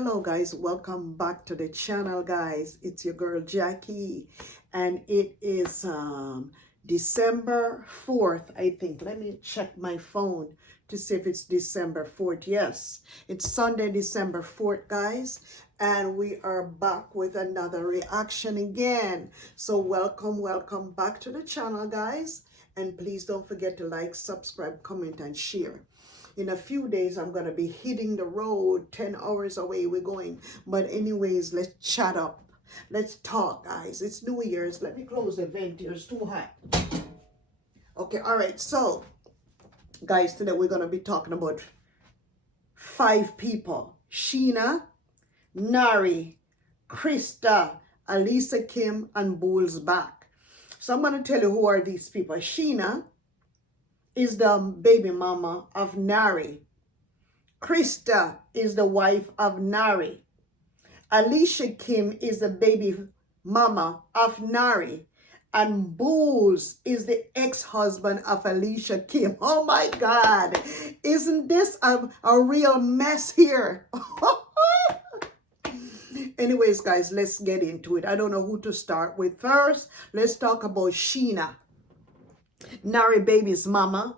Hello guys, welcome back to the channel guys. It's your girl Jackie and it is December 4th, I think. Let me check my phone to see if it's December 4th. Yes, it's Sunday, December 4th guys, and we are back with another reaction again. So welcome back to the channel guys, and please don't forget to like, subscribe, comment and share. In a few days, I'm going to be hitting the road. 10 hours away we're going. But anyways, let's chat up. Let's talk, guys. It's New Year's. Let me close the vent here. It's too hot. Okay, all right. So, guys, today we're going to be talking about 5 people. Sheena, Narry, Christa, Alicia Kim, and Bools back. So I'm going to tell you who are these people. Sheena is the baby mama of Narry. Christa is the wife of Narry. Alicia Kim is the baby mama of Narry. And Bools is the ex-husband of Alicia Kim. Oh my God. Isn't this a real mess here? Anyways, guys, let's get into it. I don't know who to start with first. Let's talk about Sheena, Narry baby's mama.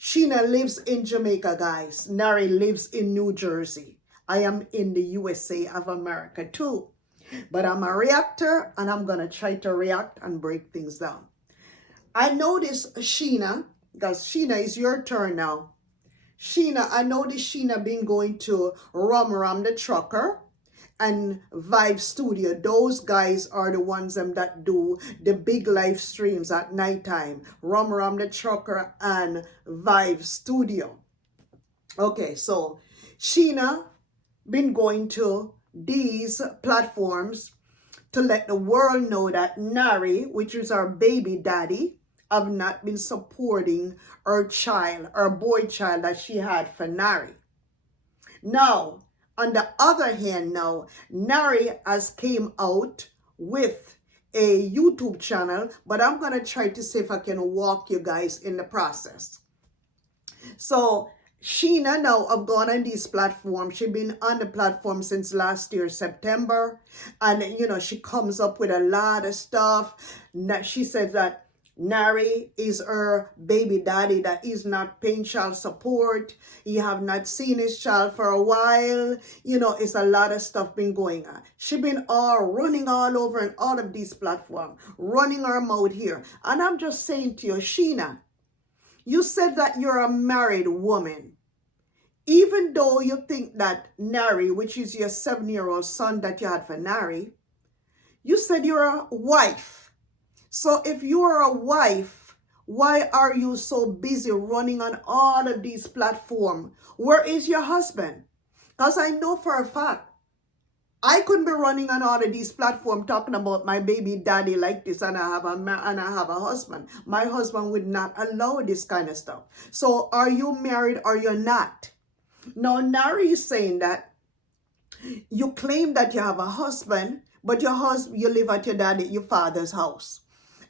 Sheena lives in Jamaica, guys. Narry lives in New Jersey. I am in the USA of America too. But I'm a reactor and I'm going to try to react and break things down. I noticed Sheena, because Sheena, is your turn now. Sheena, I noticed Sheena been going to Ram the Trucker and Vibe Studio. Those guys are the ones that do the big live streams at nighttime. Ram the Trucker and Vibe Studio. Okay, so Sheena been going to these platforms to let the world know that Narry, which is our baby daddy, have not been supporting her child, her boy child that she had for Narry. Now, on the other hand, now, Narry has came out with a YouTube channel, but I'm going to try to see if I can walk you guys in the process. So, Sheena now have gone on these platforms. She's been on the platform since last year, September. And, you know, she comes up with a lot of stuff. She says that Narry is her baby daddy, that is not paying child support. He have not seen his child for a while. You know, it's a lot of stuff been going on. She been running all over in all of these platforms, running her mouth here. And I'm just saying to you, Sheena, you said that you're a married woman. Even though you think that Narry, which is your 7-year-old son that you had for Narry, you said you're a wife. So if you are a wife, why are you so busy running on all of these platforms? Where is your husband? Because I know for a fact, I couldn't be running on all of these platforms talking about my baby daddy like this and I have a husband. My husband would not allow this kind of stuff. So are you married or you're not? Now, Narry is saying that you claim that you have a husband, but you live at your father's house.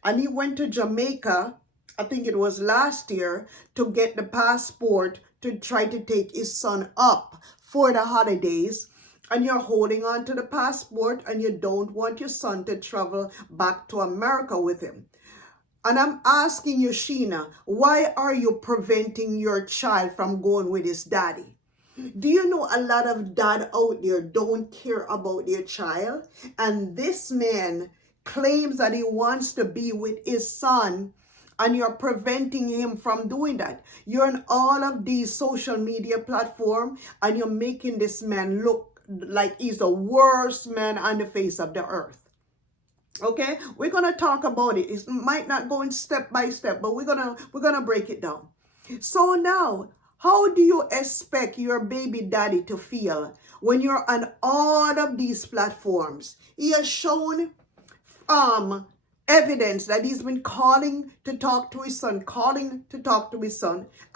And he went to Jamaica, I think it was last year, to get the passport to try to take his son up for the holidays. And you're holding on to the passport and you don't want your son to travel back to America with him. And I'm asking you, Sheena, why are you preventing your child from going with his daddy? Do you know a lot of dad out there don't care about their child? And this man claims that he wants to be with his son and you're preventing him from doing that. You're on all of these social media platforms and you're making this man look like he's the worst man on the face of the earth. Okay, we're gonna talk about it. It might not go in step by step, but we're gonna break it down. So now, how do you expect your baby daddy to feel when you're on all of these platforms? He has shown evidence that he's been calling to talk to his son,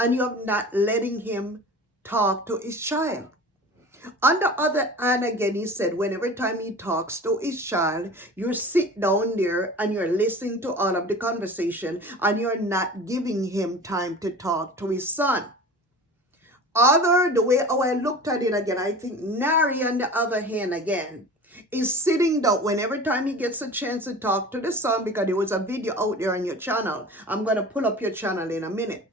and you have not letting him talk to his child. On the other hand, again, he said, whenever time he talks to his child, you sit down there and you're listening to all of the conversation and you're not giving him time to talk to his son. The way how I looked at it again, I think Nary, on the other hand, again, is sitting down when every time he gets a chance to talk to the son, because there was a video out there on your channel. I'm going to pull up your channel in a minute.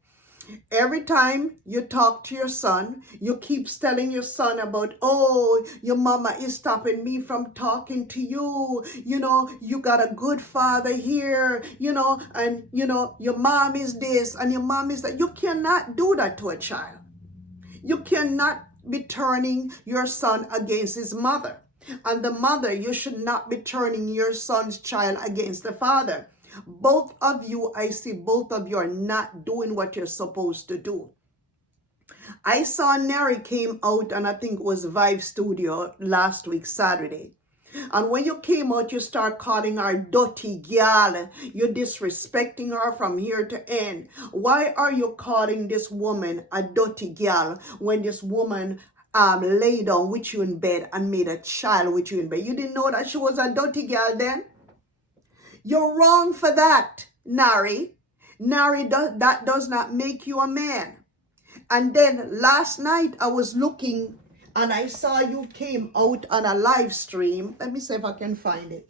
Every time you talk to your son, you keep telling your son about, oh, your mama is stopping me from talking to you. You know, you got a good father here, you know, and, you know, your mom is this and your mom is that. You cannot do that to a child. You cannot be turning your son against his mother. And the mother, you should not be turning your son's child against the father. Both of you, I see both of you are not doing what you're supposed to do. I saw Nary came out, and I think it was Vive Studio last week, Saturday. And when you came out, you start calling her dirty gal. You're disrespecting her from here to end. Why are you calling this woman a dirty gal when this woman lay down with you in bed and made a child with you in bed? You didn't know that she was a dirty gal then? You're wrong for that, Nary. Nary, that does not make you a man. And then last night I was looking and I saw you came out on a live stream. Let me see if I can find it.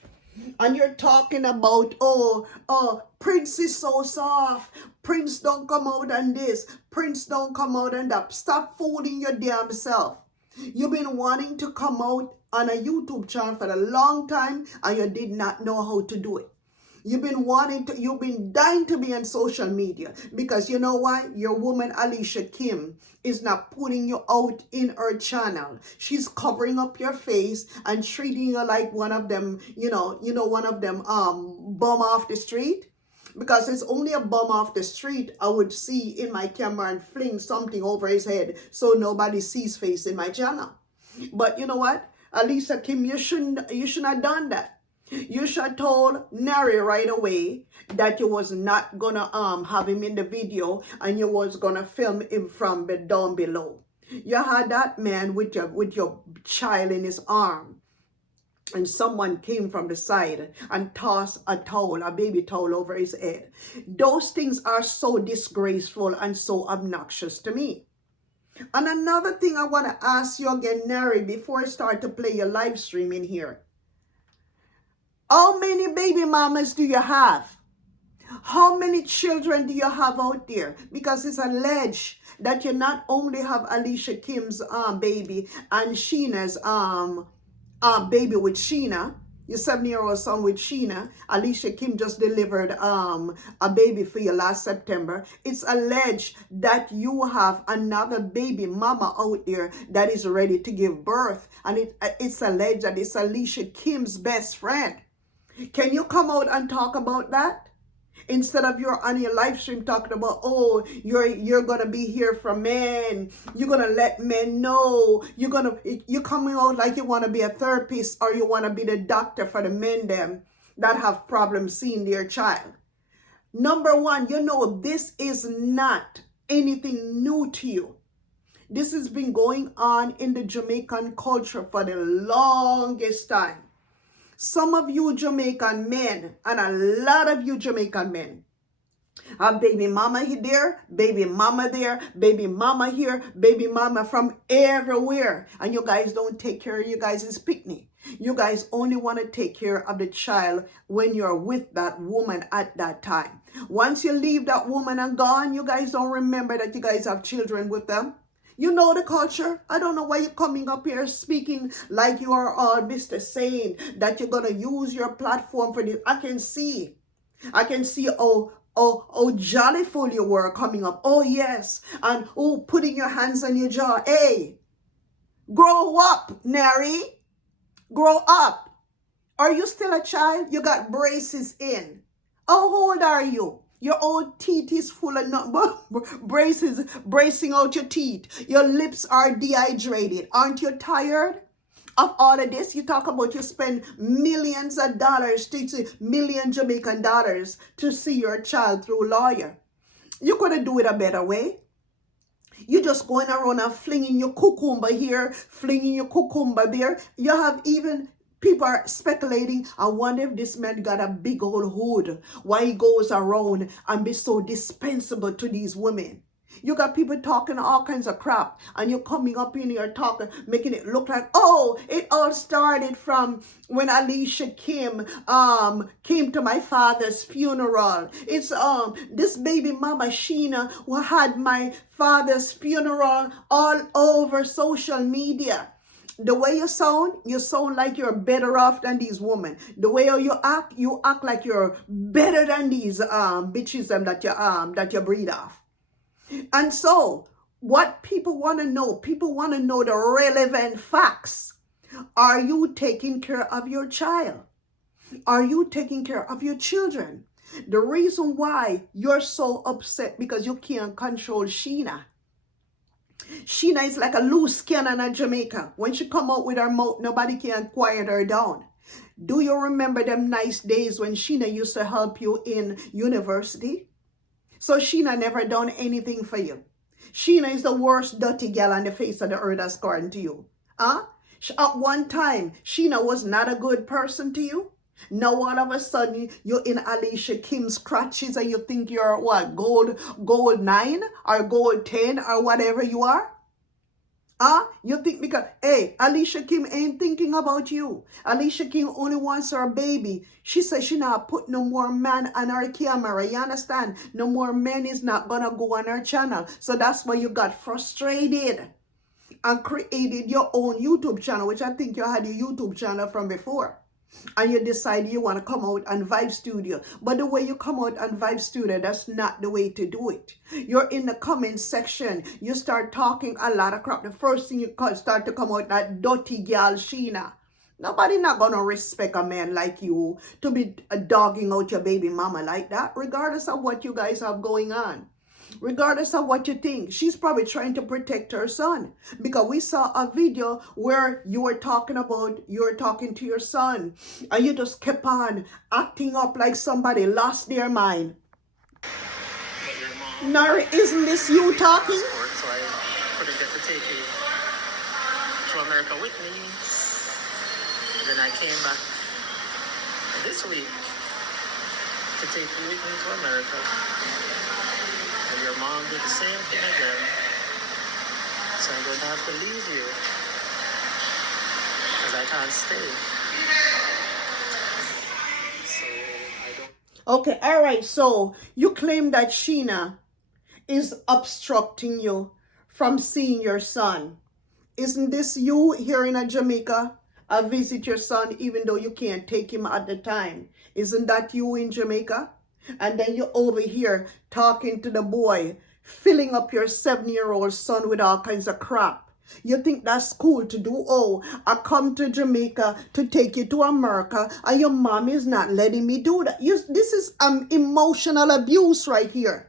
And you're talking about, oh, Prince is so soft. Prince don't come out on this. Prince don't come out on that. Stop fooling your damn self. You've been wanting to come out on a YouTube channel for a long time and you did not know how to do it. You've been dying to be on social media because you know why? Your woman Alicia Kim is not putting you out in her channel. She's covering up your face and treating you like one of them, one of them bum off the street. Because it's only a bum off the street I would see in my camera and fling something over his head so nobody sees face in my channel. But you know what? Alicia Kim, you shouldn't have done that. You should have told Nary right away that you was not gonna have him in the video and you was gonna film him from down below. You had that man with your child in his arm, and someone came from the side and tossed a baby towel over his head. Those things are so disgraceful and so obnoxious to me. And another thing I want to ask you again, Nary, before I start to play your live stream in here. How many baby mamas do you have? How many children do you have out there? Because it's alleged that you not only have Alicia Kim's baby and Sheena's baby with Sheena, your 7-year-old son with Sheena. Alicia Kim just delivered a baby for you last September. It's alleged that you have another baby mama out there that is ready to give birth. And it's alleged that it's Alicia Kim's best friend. Can you come out and talk about that? Instead of you're on your live stream talking about, oh, you're gonna be here for men, you're gonna let men know, you're coming out like you want to be a therapist or you want to be the doctor for the men them that have problems seeing their child. Number one, you know this is not anything new to you. This has been going on in the Jamaican culture for the longest time. Some of you Jamaican men, and a lot of you Jamaican men, have baby mama there, baby mama there, baby mama here, baby mama from everywhere. And you guys don't take care of you guys' picnic. You guys only want to take care of the child when you're with that woman at that time. Once you leave that woman and gone, you guys don't remember that you guys have children with them. You know the culture. I don't know why you're coming up here speaking like you are all Mr. Sane, that you're going to use your platform for this. I can see oh, jollyful you were coming up. Oh, yes. And oh, putting your hands on your jaw. Hey, grow up, Nary. Grow up. Are you still a child? You got braces in. How old are you? Your old teeth is full of braces, bracing out your teeth. Your lips are dehydrated. Aren't you tired of all of this? You talk about you spend millions of dollars, million Jamaican dollars to see your child through lawyer. You could do it a better way. You're just going around and flinging your cucumber here, flinging your cucumber there. You have even... People are speculating, I wonder if this man got a big old hood. Why he goes around and be so dispensable to these women. You got people talking all kinds of crap, and you're coming up in here talking, making it look like, oh, it all started from when Alicia Kim came to my father's funeral. It's this baby mama Sheena who had my father's funeral all over social media. The way you sound like you're better off than these women. The way you act like you're better than these bitches that you breed off. And so, what people want to know the relevant facts. Are you taking care of your child? Are you taking care of your children? The reason why you're so upset because you can't control Sheena. Sheena is like a loose cannon in Jamaica. When she come out with her mouth, nobody can quiet her down. Do you remember them nice days when Sheena used to help you in university? So Sheena never done anything for you. Sheena is the worst dirty gal on the face of the earth according to you. Huh? At one time, Sheena was not a good person to you. Now all of a sudden, you're in Alicia Kim's crutches and you think you're what, gold 9 or gold 10 or whatever you are? You think because, hey, Alicia Kim ain't thinking about you. Alicia Kim only wants her baby. She says she not put no more man on her camera. You understand? No more men is not gonna go on her channel. So that's why you got frustrated and created your own YouTube channel, which I think you had your YouTube channel from before. And you decide you want to come out and Vibe Studio. But the way you come out and Vibe Studio, that's not the way to do it. You're in the comment section. You start talking a lot of crap. The first thing you start to come out, that dirty girl Sheena. Nobody not going to respect a man like you to be dogging out your baby mama like that, regardless of what you guys have going on. Regardless of what you think, she's probably trying to protect her son. Because we saw a video where you were talking to your son, and you just kept on acting up like somebody lost their mind. Narry, isn't this you talking? So I couldn't get to take you to America with me. And then I came back this week to take you with me to America. And your mom did the same thing again. So I'm going to have to leave you. Because I can't stay. So I don't... Okay, all right. So you claim that Sheena is obstructing you from seeing your son. Isn't this you here in Jamaica? I visit your son even though you can't take him at the time. Isn't that you in Jamaica? And then you're over here talking to the boy, filling up your 7-year-old son with all kinds of crap. You think that's cool to do? Oh, I come to Jamaica to take you to America and your mom is not letting me do that. This is emotional abuse right here.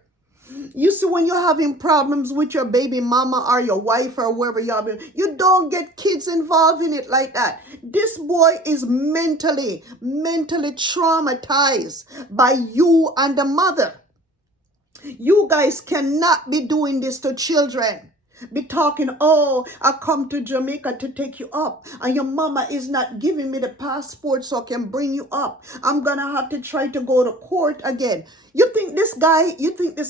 You see, when you're having problems with your baby mama or your wife or whoever you don't get kids involved in it like that. This boy is mentally traumatized by you and the mother. You guys cannot be doing this to children. Be talking, oh, I come to Jamaica to take you up, and your mama is not giving me the passport so I can bring you up. I'm gonna have to try to go to court again. You think this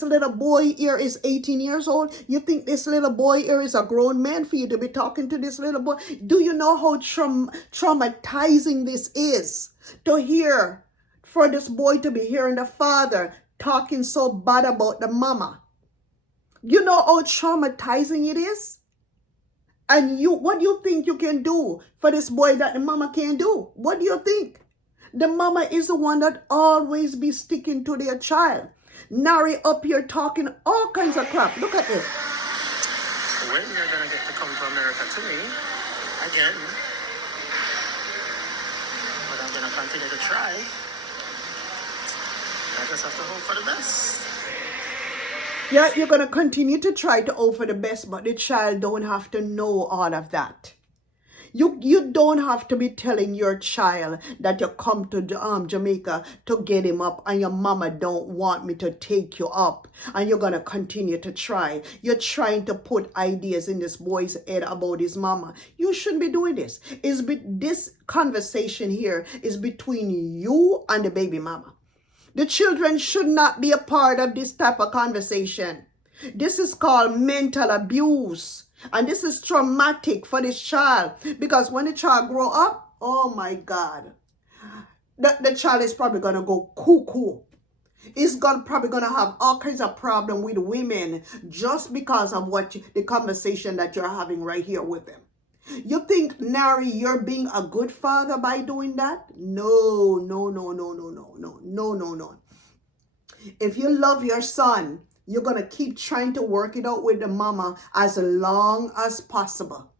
little boy here is 18 years old? You think this little boy here is a grown man for you to be talking to this little boy? Do you know how traumatizing this is to hear, for this boy to be hearing the father talking so bad about the mama? You know how traumatizing it is? And what do you think you can do for this boy that the mama can't do? What do you think? The mama is the one that always be sticking to their child. Narry up here talking all kinds of crap. Look at this. When you're going to get to come to America to me, again, but I'm going to continue to try. I just have to hope for the best. Yeah, you're going to continue to try to hope for the best, but the child don't have to know all of that. You don't have to be telling your child that you come to Jamaica to get him up and your mama don't want me to take you up, and you're going to continue to try. You're trying to put ideas in this boy's head about his mama. You shouldn't be doing this. This conversation here is between you and the baby mama. The children should not be a part of this type of conversation. This is called mental abuse. And this is traumatic for this child. Because when the child grow up, oh my God, the child is probably going to go cuckoo. Is probably gonna have all kinds of problem with women just because of the conversation that you're having right here with them. You think, Nari, you're being a good father by doing that? No, no, no, no, no, no, no, no, no, no. If you love your son, you're gonna keep trying to work it out with the mama as long as possible.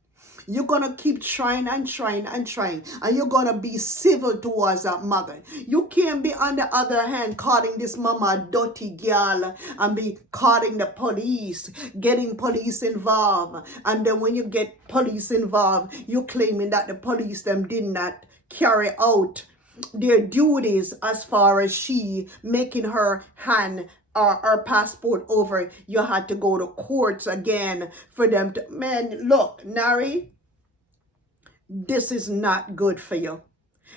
You're going to keep trying and trying and trying. And you're going to be civil towards that mother. You can't be, on the other hand, calling this mama a dirty girl and be calling the police, getting police involved. And then when you get police involved, you're claiming that the police them did not carry out their duties as far as she making her hand or passport over. You had to go to courts again for them to, man, look, Nari, this is not good for you.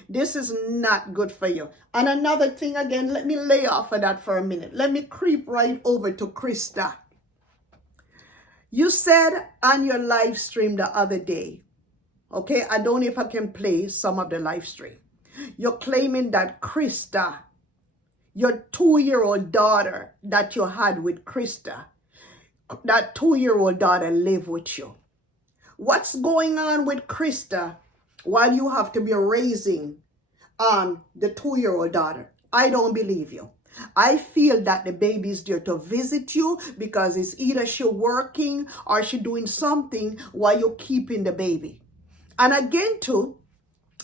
This is not good for you. And another thing again, let me lay off of that for a minute. Let me creep right over to Christa. You said on your live stream the other day, okay, I don't know if I can play some of the live stream. You're claiming that Christa, your 2-year-old daughter that you had with Christa, that 2-year-old daughter live with you. What's going on with Christa while you have to be raising the 2-year-old daughter? I don't believe you. I feel that the baby is there to visit you because it's either she working or she doing something while you're keeping the baby. And again too,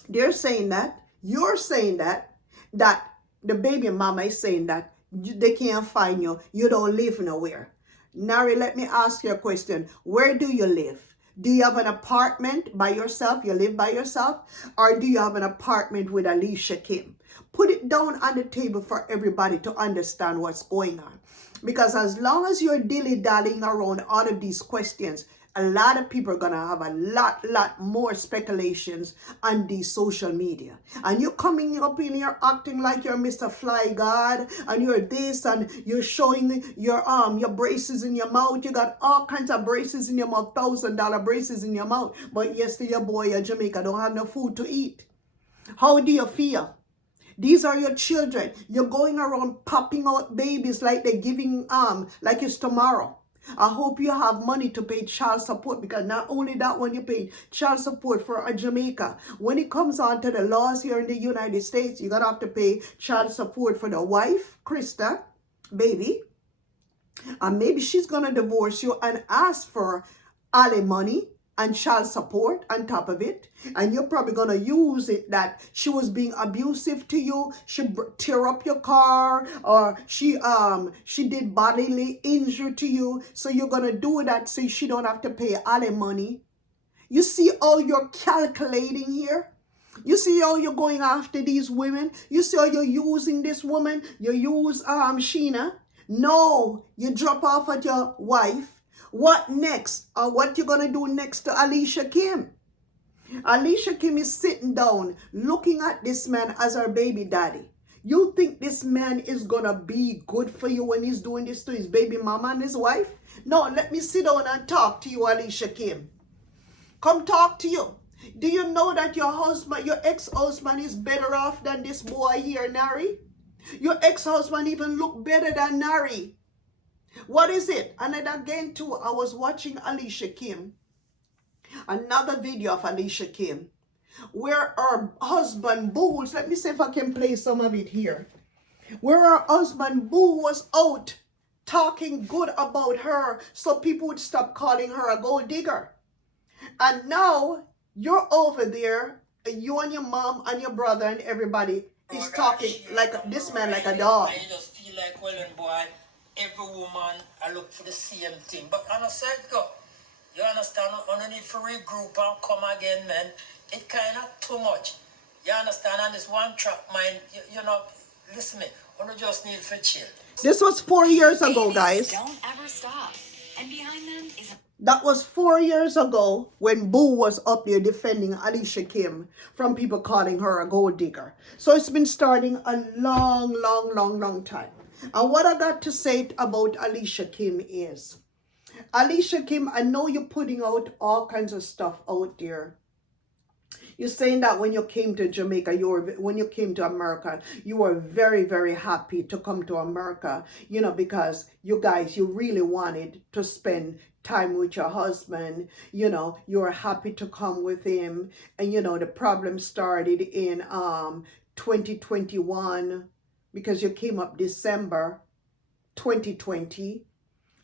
they're saying that, you're saying that the baby mama is saying that they can't find you. You don't live nowhere. Nari, let me ask you a question. Where do you live? Do you have an apartment by yourself? You live by yourself? Or do you have an apartment with Alicia Kim? Put it down on the table for everybody to understand what's going on. Because as long as you're dilly-dallying around all of these questions, a lot of people are going to have a lot more speculations on the social media. And you're coming up in here acting like you're Mr. Fly God, and you're this, and you're showing your braces in your mouth. You got all kinds of braces in your mouth, $1,000 braces in your mouth. But yesterday your boy in Jamaica don't have no food to eat. How do you feel? These are your children. You're going around popping out babies like they're giving like it's tomorrow. I hope you have money to pay child support, because not only that, when you pay child support for a Jamaica, when it comes on to the laws here in the United States, you're going to have to pay child support for the wife, Christa, baby. And maybe she's going to divorce you and ask for alimony and child support on top of it. And you're probably going to use it that she was being abusive to you. She tear up your car, or she did bodily injury to you. So you're going to do that so she don't have to pay alimony. You see how you're calculating here? You see how you're going after these women? You see how you're using this woman? You use Sheena. No, you drop off at your wife. What next? Or what you gonna do next to Alicia Kim? Alicia Kim is sitting down looking at this man as her baby daddy. You think this man is gonna be good for you when he's doing this to his baby mama and his wife? No, let me sit down and talk to you, Alicia Kim. Come talk to you. Do you know that your husband, your ex-husband, is better off than this boy here, Nari? Your ex-husband even look better than Nari. What is it? And then again too, I was watching Alicia Kim, another video of Alicia Kim, where her husband Bools, let me see if I can play some of it here, where her husband Boo was out talking good about her so people would stop calling her a gold digger. And now you're over there, you and your mom and your brother and everybody is talking like this man like a dog. I just feel like, well, boy, every woman, I look for the same thing. But on a side go, you understand, on the need for regroup and come again, man. It kind of too much. You understand? And this one track mind, you know, listen me, I just need for chill. This was 4 years ago, guys. Don't ever stop. And behind them is That was 4 years ago when Boo was up there defending Alicia Kim from people calling her a gold digger. So it's been starting a long time. And what I got to say about Alicia Kim is, Alicia Kim, I know you're putting out all kinds of stuff out there. You're saying that when you came to Jamaica, when you came to America, you were very, very happy to come to America, because you really wanted to spend time with your husband, you were happy to come with him. And, the problem started in 2021 because you came up December 2020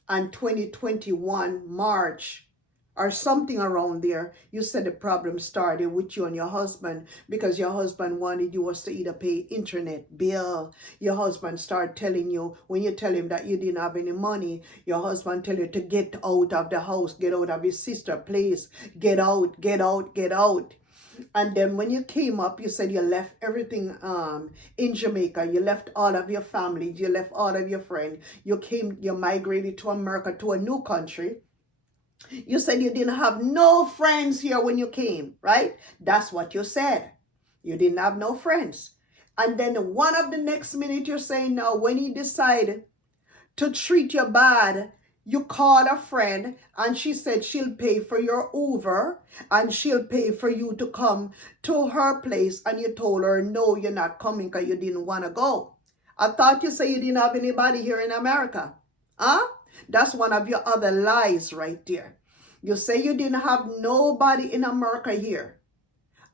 and 2021 March or something around there, you said the problem started with you and your husband because your husband wanted you was to either pay internet bill. Your husband started telling you, when you tell him that you didn't have any money, your husband tell you to get out of the house, get out of his sister's place, get out, get out, get out. And then when you came up, you said you left everything in Jamaica. You left all of your family. You left all of your friends. You migrated to America, to a new country. You said you didn't have no friends here when you came, right? That's what you said. You didn't have no friends. And then one of the next minute you're saying now, when he decided to treat you bad, you called a friend and she said she'll pay for your Uber and she'll pay for you to come to her place, and you told her, no, you're not coming because you didn't want to go. I thought you said you didn't have anybody here in America. Huh? That's one of your other lies right there. You say you didn't have nobody in America here.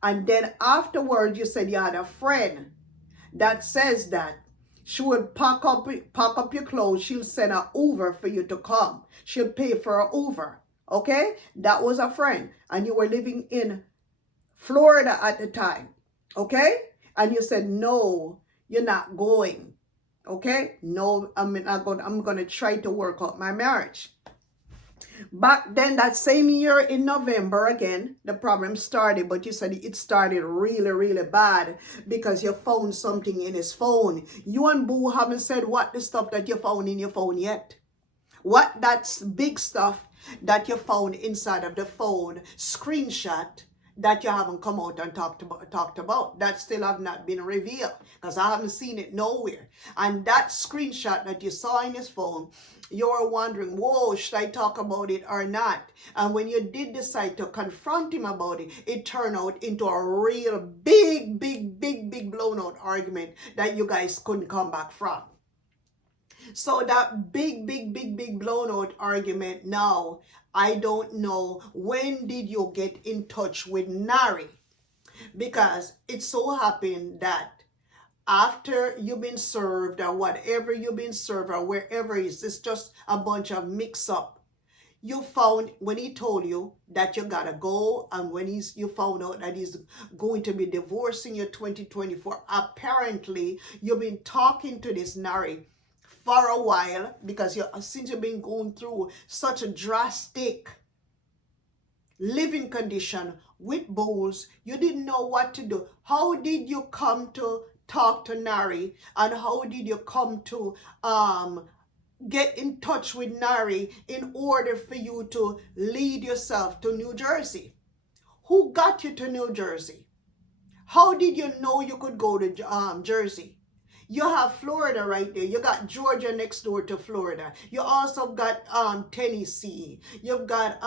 And then afterwards you said you had a friend that says that she would pack up your clothes. She'll send an Uber for you to come. She'll pay for an Uber. Okay? That was a friend. And you were living in Florida at the time. Okay? And you said, no, you're not going. Okay? No, I'm going to try to work out my marriage. Back then, that same year in November, again, the problem started, but you said it started really, really bad because you found something in his phone. You and Boo haven't said what the stuff that you found in your phone yet. What that's big stuff that you found inside of the phone, screenshot, that you haven't come out and talked about. That still have not been revealed because I haven't seen it nowhere. And that screenshot that you saw in his phone, you were wondering, whoa, should I talk about it or not? And when you did decide to confront him about it, it turned out into a real big blown out argument that you guys couldn't come back from. So that big blown out argument now, I don't know, when did you get in touch with Narry? Because it so happened that after you've been served or whatever you've been served or wherever it is, it's just a bunch of mix up. You found when he told you that you gotta go, and when you found out that he's going to be divorcing you 2024, apparently you've been talking to this Narry for a while because since you've been going through such a drastic living condition with bools, you didn't know what to do. How did you come to talk to Narry, and how did you come to get in touch with Narry in order for you to lead yourself to New Jersey? Who got you to New Jersey? How did you know you could go to Jersey? You have Florida right there. You got Georgia next door to Florida. You also got Tennessee. You've got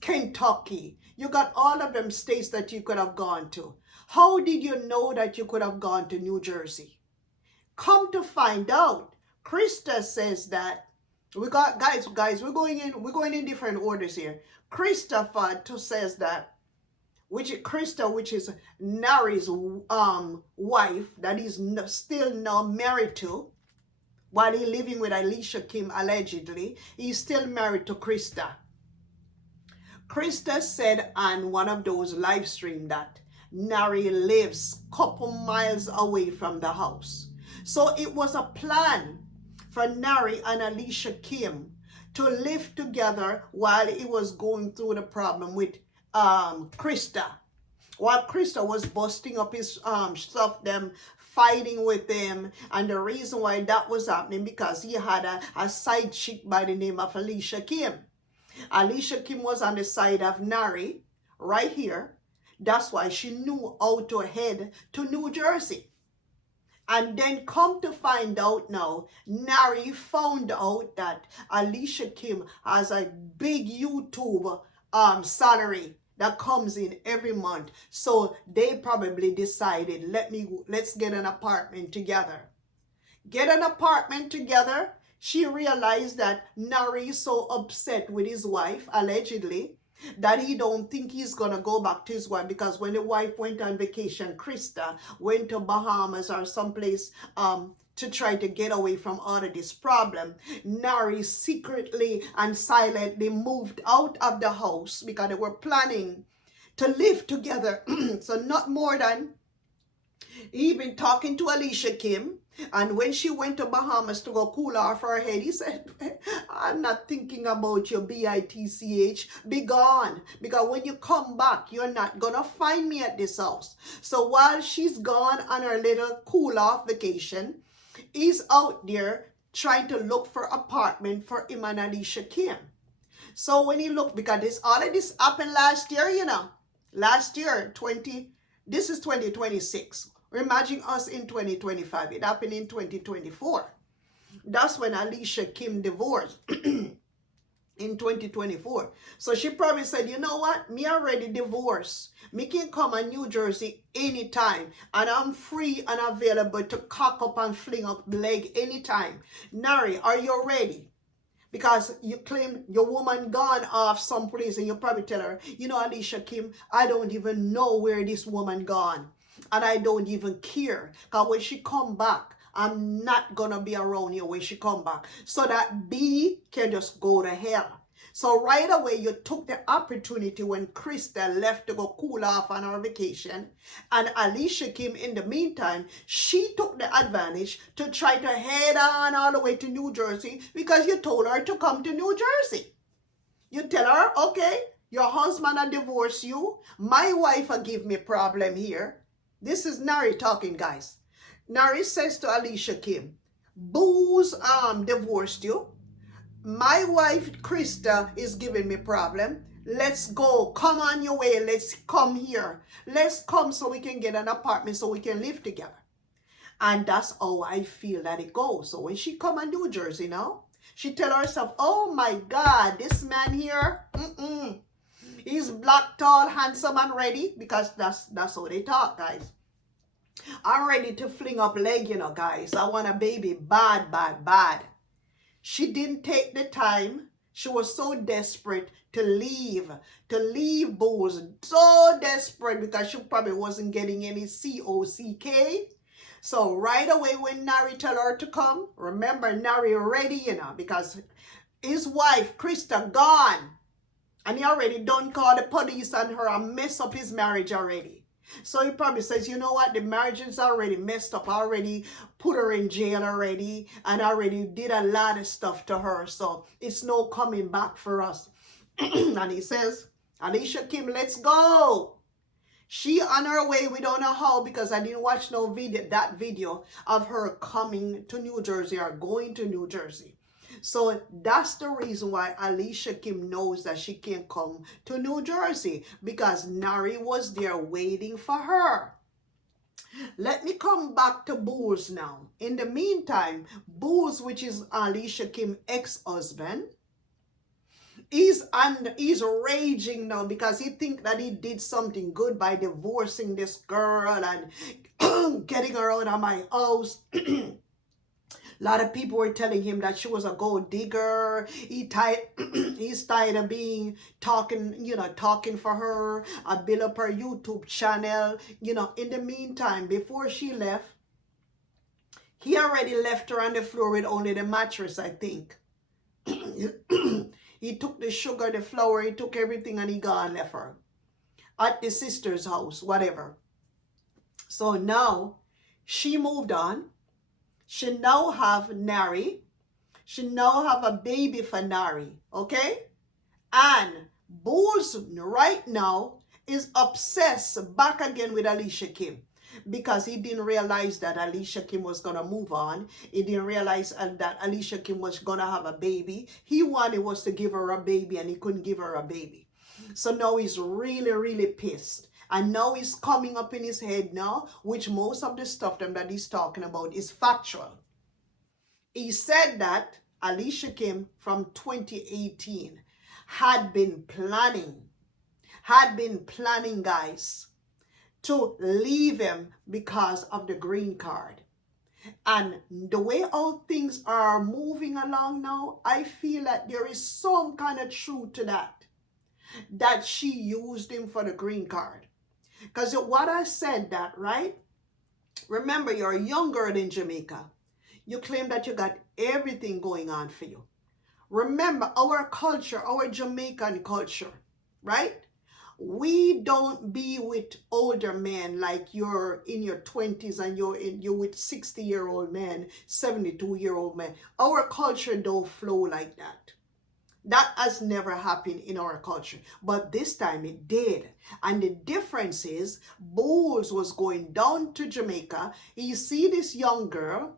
Kentucky. You got all of them states that you could have gone to. How did you know that you could have gone to New Jersey? Come to find out, Christa says that we got guys, we're going in different orders here. Christa says that Christa, which is Narry's wife, that he's still now married to, while he's living with Alicia Kim allegedly, he's still married to Christa. Christa said on one of those live streams that Narry lives a couple miles away from the house. So it was a plan for Narry and Alicia Kim to live together while he was going through the problem with Christa. While Christa was busting up his stuff, them fighting with him, and the reason why that was happening because he had a side chick by the name of Alicia Kim. Alicia Kim was on the side of Narry right here. That's why she knew how to head to New Jersey. And then come to find out now, Narry found out that Alicia Kim has a big YouTube salary that comes in every month. So they probably decided, let's get an apartment together. Get an apartment together. She realized that Narry is so upset with his wife, allegedly, that he don't think he's gonna go back to his wife, because when the wife went on vacation, Christa went to Bahamas or someplace to try to get away from all of this problem, Narry secretly and silently moved out of the house because they were planning to live together. So not more than he been talking to Alicia Kim, and when she went to Bahamas to go cool off her head, he said, I'm not thinking about your bitch, be gone. Because when you come back, you're not gonna find me at this house. So while she's gone on her little cool off vacation, he's out there trying to look for apartment for him and Alicia Kim. So when he looked, because all of this happened last year, last year, this is 2026. Imagine us in 2025. It happened in 2024. That's when Alicia Kim divorced in 2024. So she probably said, you know what? Me already divorced. Me can come to New Jersey anytime. And I'm free and available to cock up and fling up leg anytime. Narry, are you ready? Because you claim your woman gone off someplace, and you probably tell her, you know, Alicia Kim, I don't even know where this woman gone. And I don't even care. Because when she come back, I'm not going to be around here when she come back. So that B can just go to hell. So right away, you took the opportunity when Christa left to go cool off on her vacation. And Alicia Kim, in the meantime, she took the advantage to try to head on all the way to New Jersey, because you told her to come to New Jersey. You tell her, okay, your husband will divorce you. My wife will give me problem here. This is Narry talking, guys. Narry says to Alicia Kim, Boo's divorced you. My wife, Christa, is giving me problem. Let's go. Come on your way. Let's come here. Let's come so we can get an apartment so we can live together. And that's how I feel that it goes. So when she come to New Jersey now, she tell herself, oh my God, this man here, he's black, tall, handsome, and ready, because that's how they talk, guys. I'm ready to fling up leg, guys. I want a baby bad, bad, bad. She didn't take the time. She was so desperate to leave Bools. So desperate because she probably wasn't getting any COCK. So right away when Narry tell her to come, remember Narry already, because his wife, Christa, gone. And he already done call the police on her and mess up his marriage already. So he probably says, you know what, the marriage is already messed up, already put her in jail already, and already did a lot of stuff to her. So it's no coming back for us. And he says, Alicia Kim, let's go. She on her way, we don't know how, because I didn't watch that video of her coming to New Jersey or going to New Jersey. So that's the reason why Alicia Kim knows that she can't come to New Jersey, because Narry was there waiting for her. Let me come back to Bools now. In the meantime, Bools, which is Alicia Kim's ex-husband, he's raging now because he thinks that he did something good by divorcing this girl and getting her out of my house. A lot of people were telling him that she was a gold digger. He's tired of being talking for her, build up her YouTube channel. In the meantime, before she left, he already left her on the floor with only the mattress, I think. He took the sugar, the flour, he took everything, and he gone left her at the sister's house, whatever. So now she moved on. She now have Narry. She now have a baby for Narry, okay? And Bools right now is obsessed back again with Alicia Kim, because he didn't realize that Alicia Kim was going to move on. He didn't realize that Alicia Kim was going to have a baby. He wanted was to give her a baby, and he couldn't give her a baby. So now he's really, really pissed. And now it's coming up in his head now, which most of the stuff that he's talking about is factual. He said that Alicia Kim from 2018 had been planning, guys, to leave him because of the green card. And the way all things are moving along now, I feel that there is some kind of truth to that she used him for the green card. Because what I said that, right? Remember, you're a young girl in Jamaica. You claim that you got everything going on for you. Remember, our culture, our Jamaican culture, right? We don't be with older men like you're in your 20s and you're with 60-year-old men, 72-year-old men. Our culture don't flow like that. That has never happened in our culture, but this time it did. And the difference is, Bools was going down to Jamaica. You see this young girl,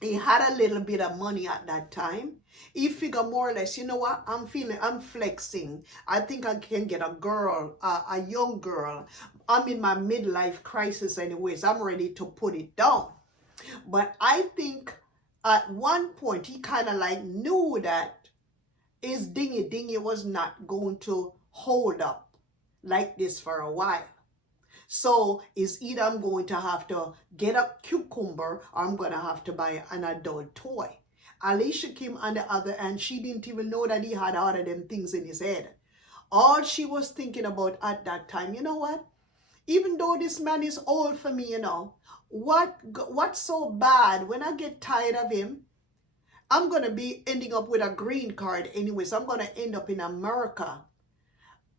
he had a little bit of money at that time. He figured more or less, you know what, I'm flexing. I think I can get a girl, a young girl. I'm in my midlife crisis anyways. I'm ready to put it down. But I think at one point he kind of like knew that his dingy was not going to hold up like this for a while. So it's either I'm going to have to get a cucumber or I'm going to have to buy an adult toy. Alicia Kim, on the other hand, she didn't even know that he had all of them things in his head. All she was thinking about at that time, you know what? Even though this man is old for me, you know, what's so bad when I get tired of him? I'm going to be ending up with a green card anyways. I'm going to end up in America.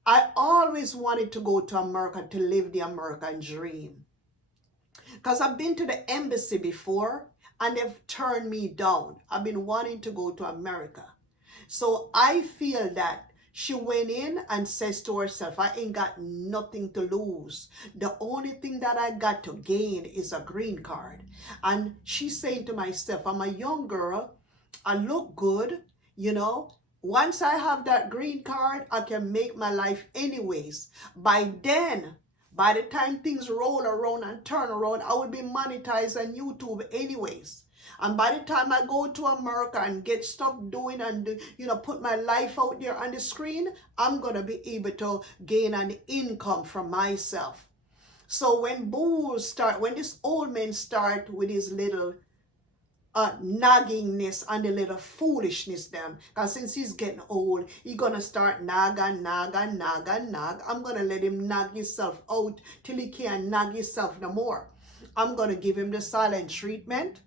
I always wanted to go to America to live the American dream. Because I've been to the embassy before and they've turned me down. I've been wanting to go to America. So I feel that she went in and says to herself, I ain't got nothing to lose. The only thing that I got to gain is a green card. And she's saying to myself, I'm a young girl. I look good, you know. Once I have that green card, I can make my life anyways. By then, by the time things roll around and turn around, I will be monetized on YouTube anyways. And by the time I go to America and get stuff doing and, you know, put my life out there on the screen, I'm going to be able to gain an income from myself. So when this old man start with his little naggingness and the little foolishness them, because since he's getting old, he's gonna start nag. I'm gonna let him nag himself out till he can't nag himself no more. I'm gonna give him the silent treatment.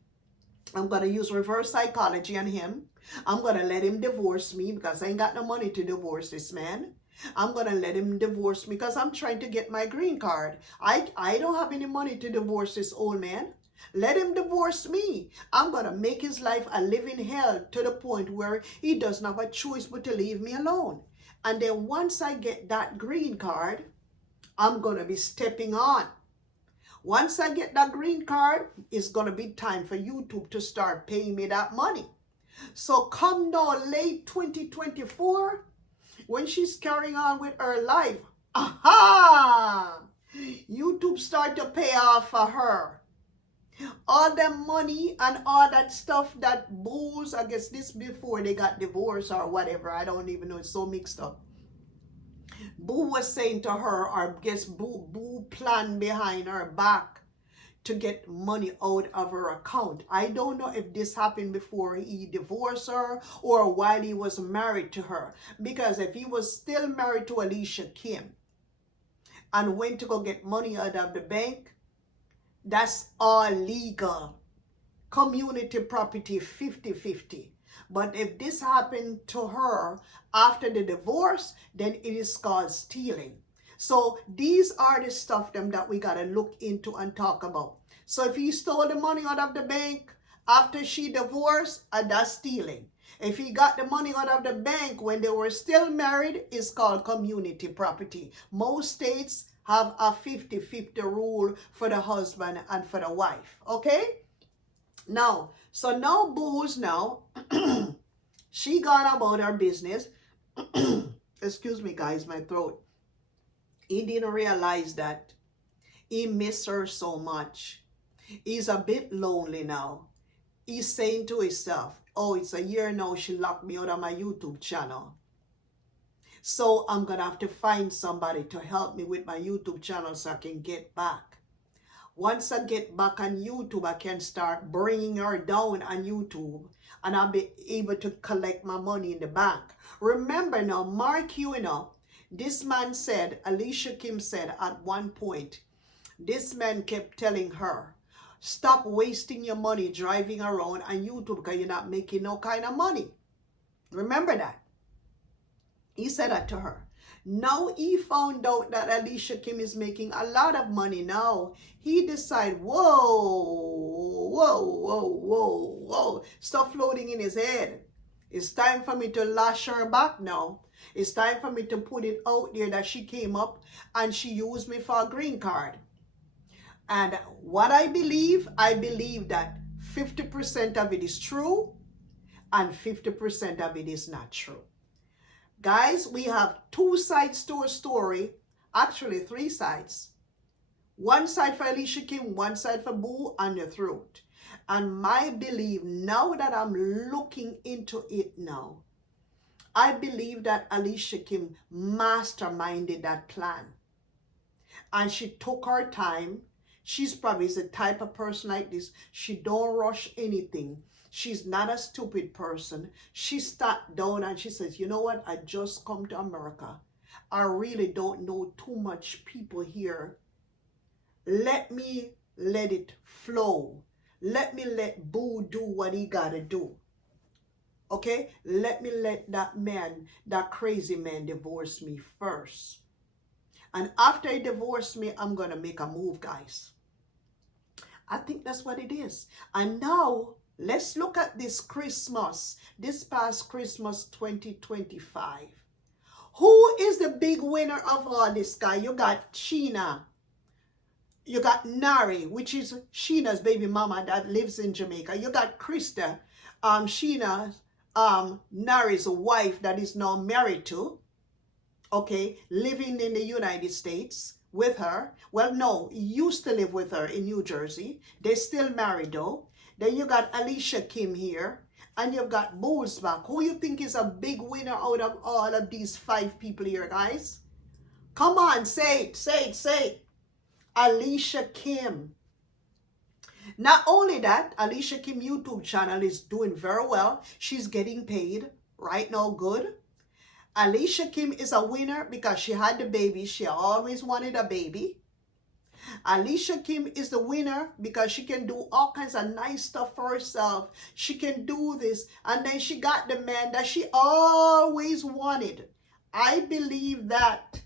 I'm gonna use reverse psychology on him. I'm gonna let him divorce me because I ain't got no money to divorce this man. I'm gonna let him divorce me because I'm trying to get my green card. I don't have any money to divorce this old man. Let him divorce me. I'm going to make his life a living hell to the point where he doesn't have a choice but to leave me alone. And then once I get that green card, I'm going to be stepping on. Once I get that green card, it's going to be time for YouTube to start paying me that money. So come now late 2024, when she's carrying on with her life, aha! YouTube start to pay off for her. All that money and all that stuff that Bools, I guess this before they got divorced or whatever, I don't even know, it's so mixed up. Boo was saying to her, or I guess Boo planned behind her back to get money out of her account. I don't know if this happened before he divorced her or while he was married to her. Because if he was still married to Alicia Kim and went to go get money out of the bank, that's all legal. Community property 50-50. But if this happened to her after the divorce, then it is called stealing. So these are the stuff that we got to look into and talk about. So if he stole the money out of the bank after she divorced, that's stealing. If he got the money out of the bank when they were still married, it's called community property. Most states have a 50-50 rule for the husband and for the wife. Okay? Now, so now Bools now, she gone about her business. Excuse me, guys, my throat. He didn't realize that he missed her so much. He's a bit lonely now. He's saying to himself, oh, it's a year now she locked me out of my YouTube channel. So I'm going to have to find somebody to help me with my YouTube channel so I can get back. Once I get back on YouTube, I can start bringing her down on YouTube and I'll be able to collect my money in the bank. Remember now, mark you know, this man said, Alicia Kim said at one point, this man kept telling her, stop wasting your money driving around on YouTube because you're not making no kind of money. Remember that. He said that to her. Now he found out that Alicia Kim is making a lot of money now. He decided, whoa. Stuff floating in his head. It's time for me to lash her back now. It's time for me to put it out there that she came up and she used me for a green card. And what I believe that 50% of it is true and 50% of it is not true. Guys, we have two sides to a story, actually three sides. One side for Alicia Kim, one side for Boo and the Throat. And my belief, now that I'm looking into it now, I believe that Alicia Kim masterminded that plan. And she took her time. She's probably the type of person like this. She don't rush anything. She's not a stupid person. She sat down and she says, you know what? I just come to America. I really don't know too much people here. Let me let it flow. Let me let Boo do what he gotta do. Okay? Let me let that man, that crazy man, divorce me first. And after he divorced me, I'm gonna make a move, guys. I think that's what it is. And now, let's look at this Christmas, this past Christmas 2025. Who is the big winner of all this, guy? You got Sheena. You got Narry, which is Sheena's baby mama that lives in Jamaica. You got Christa, Sheena, Narry's wife that is now married to, okay, living in the United States with her. Well, no, he used to live with her in New Jersey. They're still married though. Then you got Alicia Kim here, and you've got Bools back. Who you think is a big winner out of all of these five people here, guys? Come on, say it, say it, say it. Alicia Kim. Not only that, Alicia Kim YouTube channel is doing very well. She's getting paid right now, good. Alicia Kim is a winner because she had the baby. She always wanted a baby. Alicia Kim is the winner because she can do all kinds of nice stuff for herself. She can do this. And then she got the man that she always wanted. I believe that.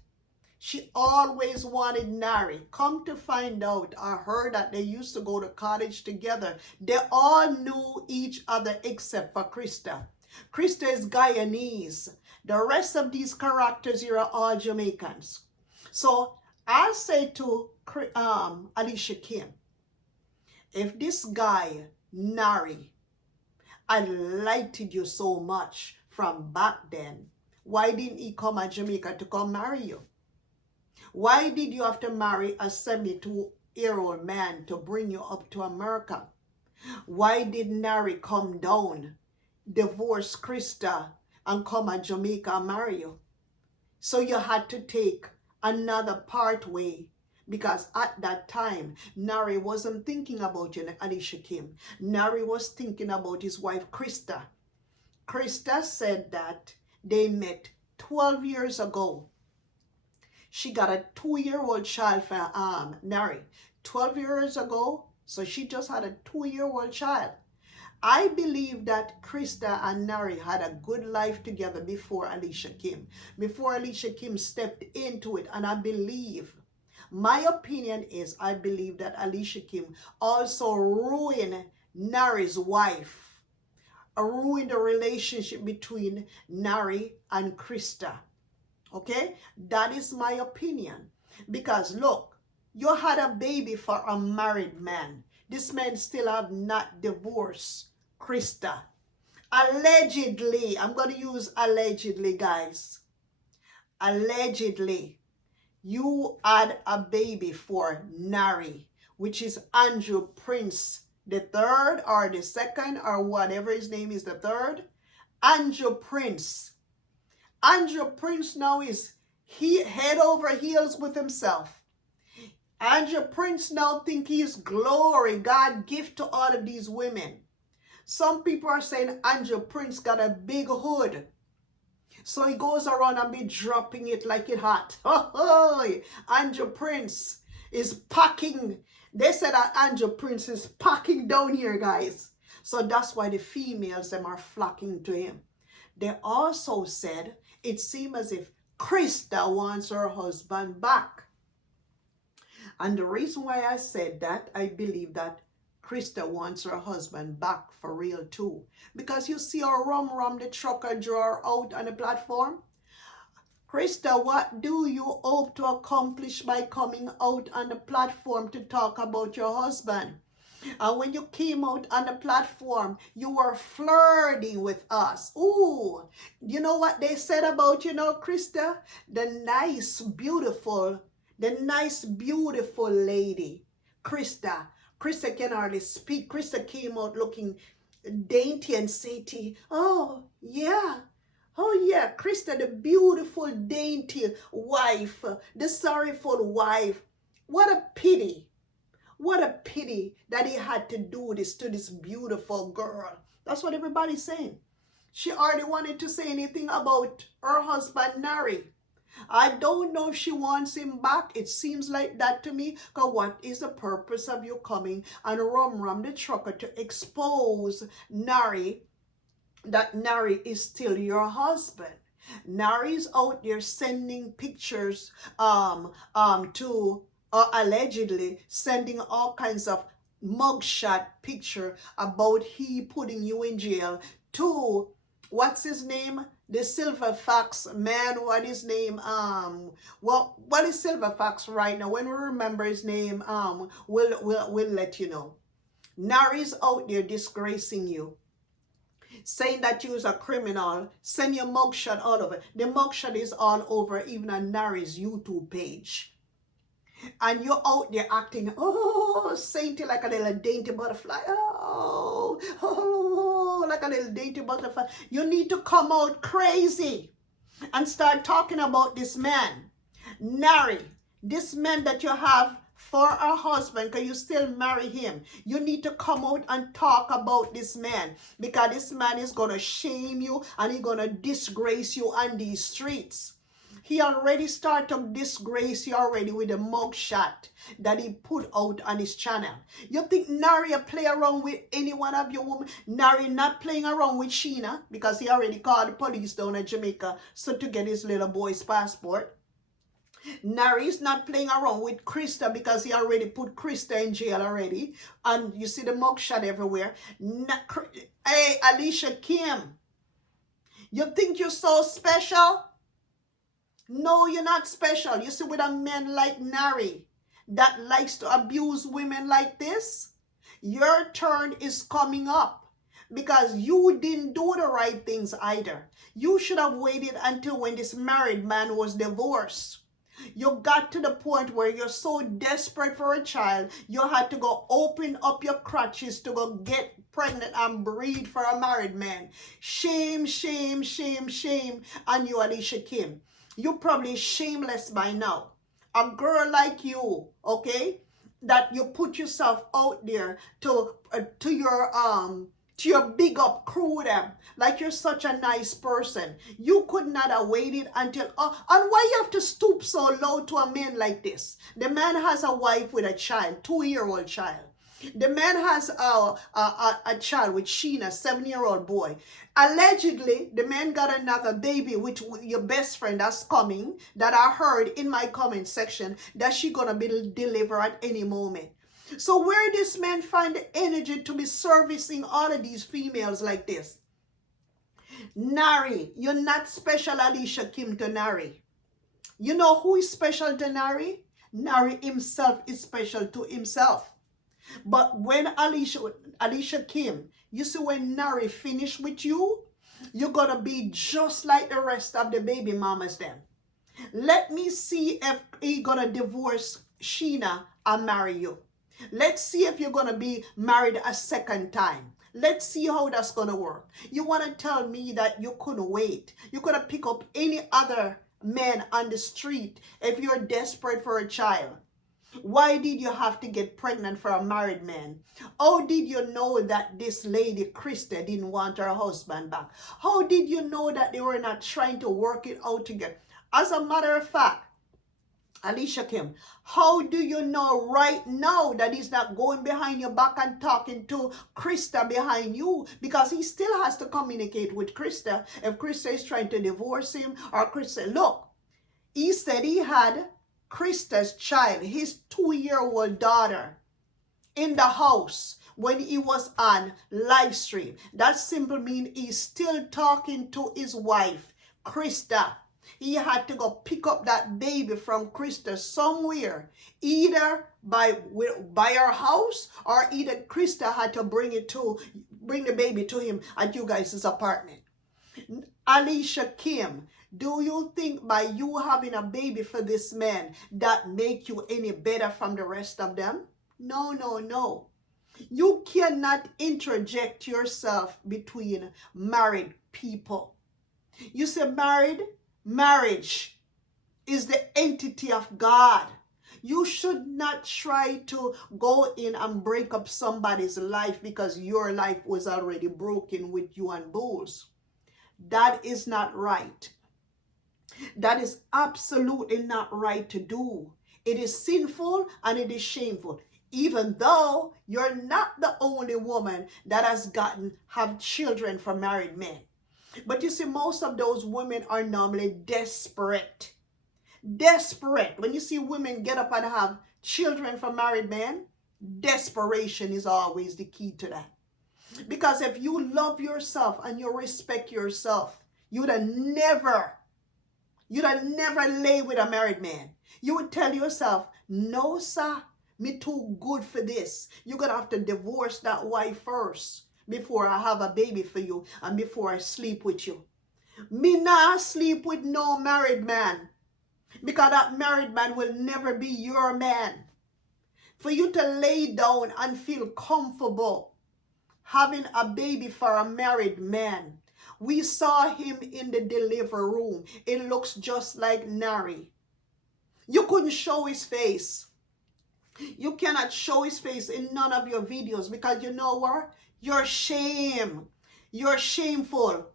She always wanted Narry. Come to find out, I heard that they used to go to college together. They all knew each other except for Christa. Christa is Guyanese. The rest of these characters here are all Jamaicans. So I say to Alicia Kim, if this guy, Narry, I liked you so much from back then, why didn't he come to Jamaica to come marry you? Why did you have to marry a 72-year-old man to bring you up to America? Why did Narry come down, divorce Christa, and come to Jamaica and marry you? So you had to take another pathway, because at that time, Narry wasn't thinking about you, Alicia Kim. Narry was thinking about his wife, Christa. Christa said that they met 12 years ago. She got a 2-year-old child for Narry 12 years ago. So she just had a 2-year-old child. I believe that Christa and Narry had a good life together before Alicia Kim. Before Alicia Kim stepped into it. And I believe, my opinion is, I believe that Alicia Kim also ruined Narry's wife. Ruined the relationship between Narry and Christa. Okay, that is my opinion. Because look, you had a baby for a married man. This man still have not divorced Christa. Allegedly, I'm going to use allegedly, guys. Allegedly, you had a baby for Narry, which is Andrew Prince the third or the second or whatever his name is, the third. Andrew Prince. Andrew Prince now is head over heels with himself. Andrew Prince now think he's glory, God gift to all of these women. Some people are saying Andrew Prince got a big hood. So he goes around and be dropping it like it hot. Oh, Andrew Prince is packing. They said that Andrew Prince is packing down here, guys. So that's why the females them are flocking to him. They also said it seems as if Christa wants her husband back. And the reason why I said that, I believe that Christa wants her husband back for real too. Because you see her rum the trucker drawer out on the platform. Christa, what do you hope to accomplish by coming out on the platform to talk about your husband? And when you came out on the platform, you were flirting with us. Ooh, you know what they said about you now, Christa? The nice, beautiful lady. Christa can hardly speak. Christa came out looking dainty and saty. Oh, yeah. Christa, the beautiful, dainty wife, the sorrowful wife. What a pity. What a pity that he had to do this to this beautiful girl. That's what everybody's saying. She already wanted to say anything about her husband, Narry. I don't know if she wants him back. It seems like that to me. Because what is the purpose of you coming and rum the trucker to expose Narry, that Narry is still your husband? Narry's out there sending pictures to allegedly sending all kinds of mugshot picture about he putting you in jail to what's his name? The Silver Fox man, what his name? What is Silver Fox right now? When we remember his name, we'll let you know. Narry's out there disgracing you, saying that you're a criminal, send your mugshot all over. The mugshot is all over, even on Narry's YouTube page. And you're out there acting, oh, sainty like a little dainty butterfly. Oh, like a little dainty butterfly. You need to come out crazy and start talking about this man. Narry, this man that you have for a husband, because you still marry him. You need to come out and talk about this man, because this man is going to shame you and he's going to disgrace you on these streets. He already started to disgrace you already with the mugshot that he put out on his channel. You think Narry play around with any one of your women? Narry not playing around with Sheena, because he already called the police down in Jamaica so to get his little boy's passport. Narry's not playing around with Christa, because he already put Christa in jail already. And you see the mugshot everywhere. Hey, Alicia Kim, you think you're so special? No, you're not special. You see, with a man like Narry that likes to abuse women like this, your turn is coming up, because you didn't do the right things either. You should have waited until when this married man was divorced. You got to the point where you're so desperate for a child, you had to go open up your crutches to go get pregnant and breed for a married man. Shame, shame, shame, shame on you, Alicia Kim. You're probably shameless by now. A girl like you, okay, that you put yourself out there to your big up crew them, like you're such a nice person. You could not have waited until, and why you have to stoop so low to a man like this? The man has a wife with a child, 2-year-old child. The man has a child with Sheena, 7-year-old boy. Allegedly, the man got another baby with your best friend that's coming, that I heard in my comment section that she gonna be delivered at any moment. So where this man find the energy to be servicing all of these females like this? Narry, you're not special, Alicia Kim, to Narry. You know who is special to Narry? Narry himself is special to himself. But when Alicia Kim, you see, when Narry finish with you, you're gonna be just like the rest of the baby mamas then. Let me see if he gonna divorce Sheena and marry you. Let's see if you're gonna be married a second time. Let's see how that's gonna work. You wanna tell me that you couldn't wait? You could have picked up any other man on the street if you're desperate for a child. Why did you have to get pregnant for a married man? How did you know that this lady, Christa, didn't want her husband back? How did you know that they were not trying to work it out together? As a matter of fact, Alicia Kim, how do you know right now that he's not going behind your back and talking to Christa behind you? Because he still has to communicate with Christa. If Christa is trying to divorce him, or Christa, look, he said he had Christa's child, his 2-year-old daughter, in the house when he was on live stream. That simply means he's still talking to his wife, Christa. He had to go pick up that baby from Christa somewhere, either by her house, or either Christa had to bring the baby to him at you guys' apartment. Alicia Kim, do you think by you having a baby for this man that make you any better from the rest of them? No, no, no. You cannot interject yourself between married people. You say marriage is the entity of God. You should not try to go in and break up somebody's life because your life was already broken with you and bools. That is not right. That is absolutely not right to do. It is sinful and it is shameful. Even though you're not the only woman that has have children from married men. But you see, most of those women are normally desperate. Desperate. When you see women get up and have children from married men, desperation is always the key to that. Because if you love yourself and you respect yourself, you'd have never lay with a married man. You would tell yourself, no, sir, me too good for this. You're going to have to divorce that wife first before I have a baby for you and before I sleep with you. Me not sleep with no married man, because that married man will never be your man. For you to lay down and feel comfortable having a baby for a married man. We saw him in the delivery room. It looks just like Narry. You couldn't show his face. You cannot show his face in none of your videos because you know what? You're shame. You're shameful.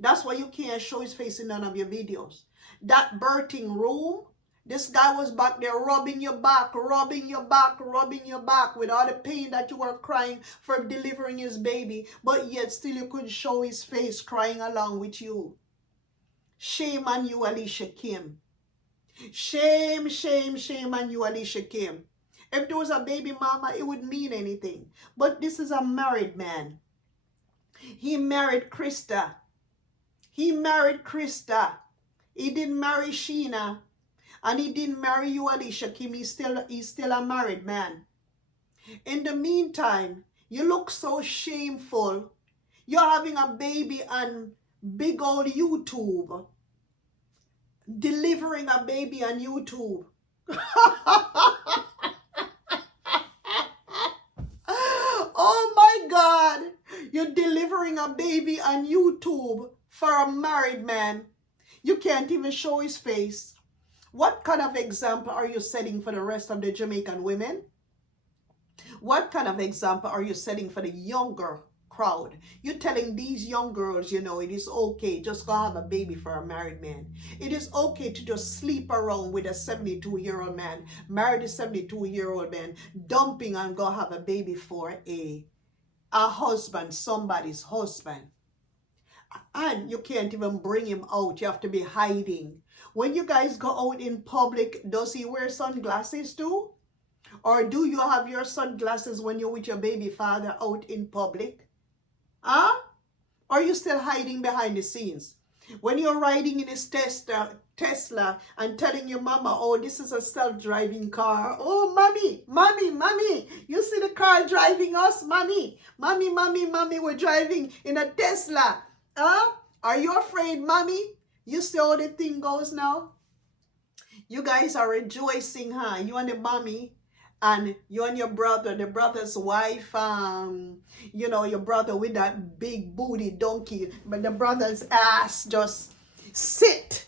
That's why you can't show his face in none of your videos. That birthing room, this guy was back there rubbing your back with all the pain that you were crying for delivering his baby, but yet still you couldn't show his face crying along with you. Shame on you, Alicia Kim. Shame on you, Alicia Kim. If there was a baby mama, it wouldn't mean anything. But this is a married man. He married Christa. He didn't marry Sheena. And he didn't marry you, Alicia Kim. He's still a married man. In the meantime, you look so shameful. You're having a baby on big old YouTube. Delivering a baby on YouTube. Oh my God. You're delivering a baby on YouTube for a married man. You can't even show his face. What kind of example are you setting for the rest of the Jamaican women? What kind of example are you setting for the younger crowd? You're telling these young girls, it is okay, just go have a baby for a married man. It is okay to just sleep around with a 72-year-old man, marry the 72-year-old man, dumping and go have a baby for a husband, somebody's husband. And you can't even bring him out. You have to be hiding. When you guys go out in public, does he wear sunglasses too? Or do you have your sunglasses when you're with your baby father out in public? Huh? Or are you still hiding behind the scenes? When you're riding in his Tesla and telling your mama, oh, this is a self-driving car. Oh, mommy, you see the car driving us, mommy, we're driving in a Tesla. Huh? Are you afraid, mommy? You see how the thing goes now? You guys are rejoicing, huh? You and the mommy, and you and your brother, the brother's wife, you know, your brother with that big booty donkey, but the brother's ass just sit.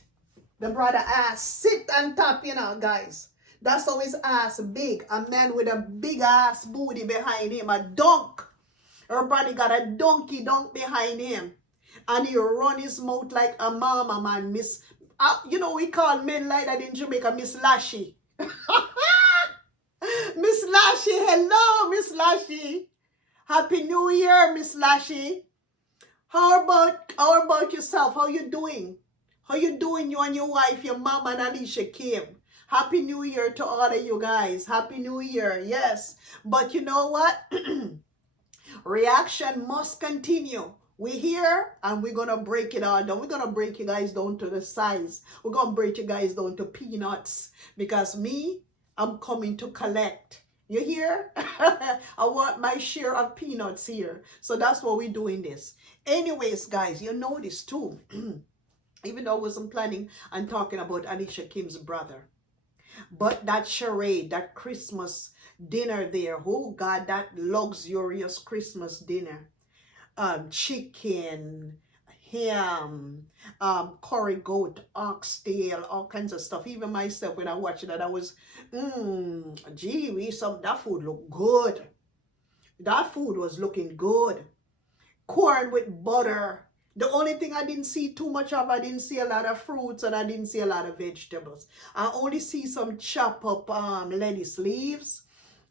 The brother ass sit on top, you know, guys. That's how his ass big. A man with a big ass booty behind him, a dunk. Everybody got a donkey dunk behind him. And he run his mouth like a mama, man. Miss, you know, we call men like that in Jamaica, Miss Lashy. Miss Lashy, hello, Miss Lashy. Happy New Year, Miss Lashy. How about yourself? How you doing? How you doing, you and your wife, your mama and Alicia Kim? Happy New Year to all of you guys. Happy New Year, yes. But you know what? Reaction must continue. We're here and we're gonna break it all down. We're gonna break you guys down to the size. We're gonna break you guys down to peanuts. Because me, I'm coming to collect. You hear? I want my share of peanuts here. So that's what we're doing this. Anyways, guys, you know this too. Even though I wasn't planning on talking about Alicia Kim's brother. But that charade, that Christmas dinner there, oh God, that luxurious Christmas dinner. Chicken, ham, curry goat, oxtail, all kinds of stuff. Even myself, when I watched that, I was, gee, that food looked good. That food was looking good. Corn with butter. The only thing I didn't see too much of, I didn't see a lot of fruits and I didn't see a lot of vegetables. I only see some chop up lettuce leaves.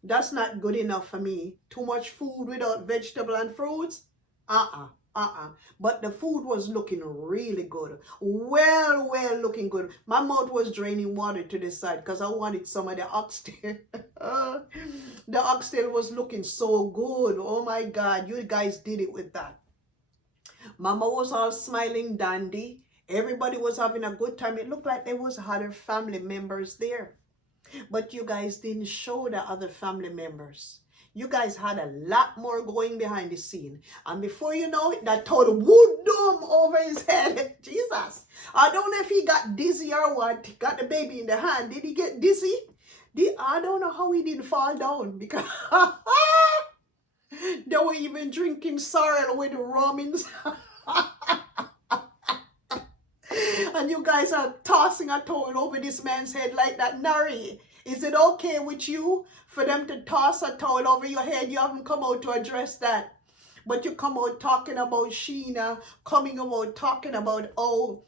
That's not good enough for me. Too much food without vegetable and fruits? But the food was looking really good. Well looking good. My mouth was draining water to the side because I wanted some of the oxtail. The oxtail was looking so good. Oh my God, you guys did it with that. Mama was all smiling dandy. Everybody was having a good time. It looked like there was other family members there. But you guys didn't show the other family members. You guys had a lot more going behind the scene. And before you know it, that total wood dome over his head. Jesus. I don't know if he got dizzy or what. He got the baby in the hand. Did he get dizzy? I don't know how he didn't fall down. Because they were even drinking sorrel with rum inside. And you guys are tossing a towel over this man's head like that. Narry, is it okay with you for them to toss a towel over your head? You haven't come out to address that. But you come out talking about Sheena, coming out talking about, oh,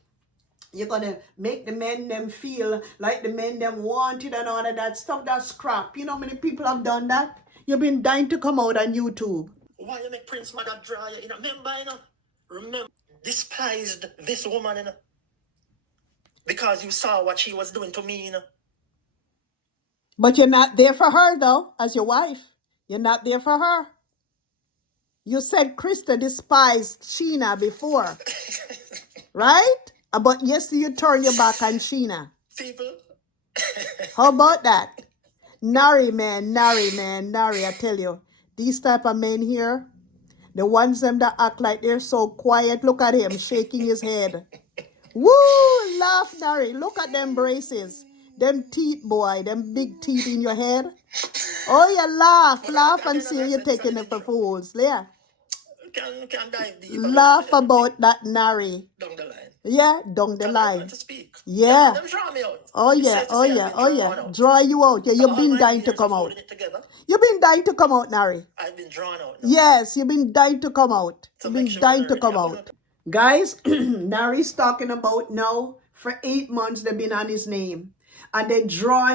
you're going to make the men them feel like the men them wanted and all of that stuff. That's crap. You know how many people have done that? You've been dying to come out on YouTube. Why you make Prince Mother draw you? Remember, despised this woman, because you saw what she was doing to me, But you're not there for her, though, as your wife. You're not there for her. You said Christa despised Sheena before, right? But yes, you turn your back on Sheena. People. How about that? Narry, I tell you. These type of men here, the ones them that act like they're so quiet, look at him shaking his head. Woo, laugh, Narry. Look at them braces. Them teeth, boy. Them big teeth in your head. Oh, you laugh and see you're taking it for fools. Yeah. Can dive deep. Laugh about that, Narry. Down the line. Yeah, down the line. To speak. Yeah. Them draw me out. Oh yeah. Draw you out. Yeah, you've been dying to come out. You've been dying to come out, Narry. I've been drawn out. Yes, you've been dying to come out. You've been dying to come out. Guys, Narry's talking about now for 8 months they've been on his name. And they draw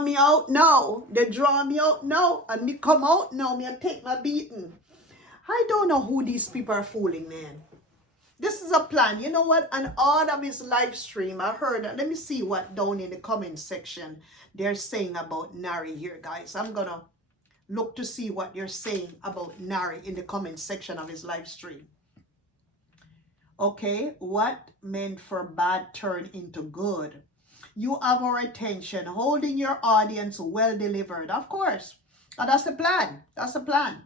me out now. They draw me out now. And me come out now. Me take my beating. I don't know who these people are fooling, man. This is a plan. You know what? On all of his live stream, I heard, let me see what down in the comment section they're saying about Narry here, guys. I'm going to look to see what they're saying about Narry in the comment section of his live stream. Okay, what meant for bad turn into good? You have our attention, holding your audience well delivered. Of course. And that's the plan. That's the plan.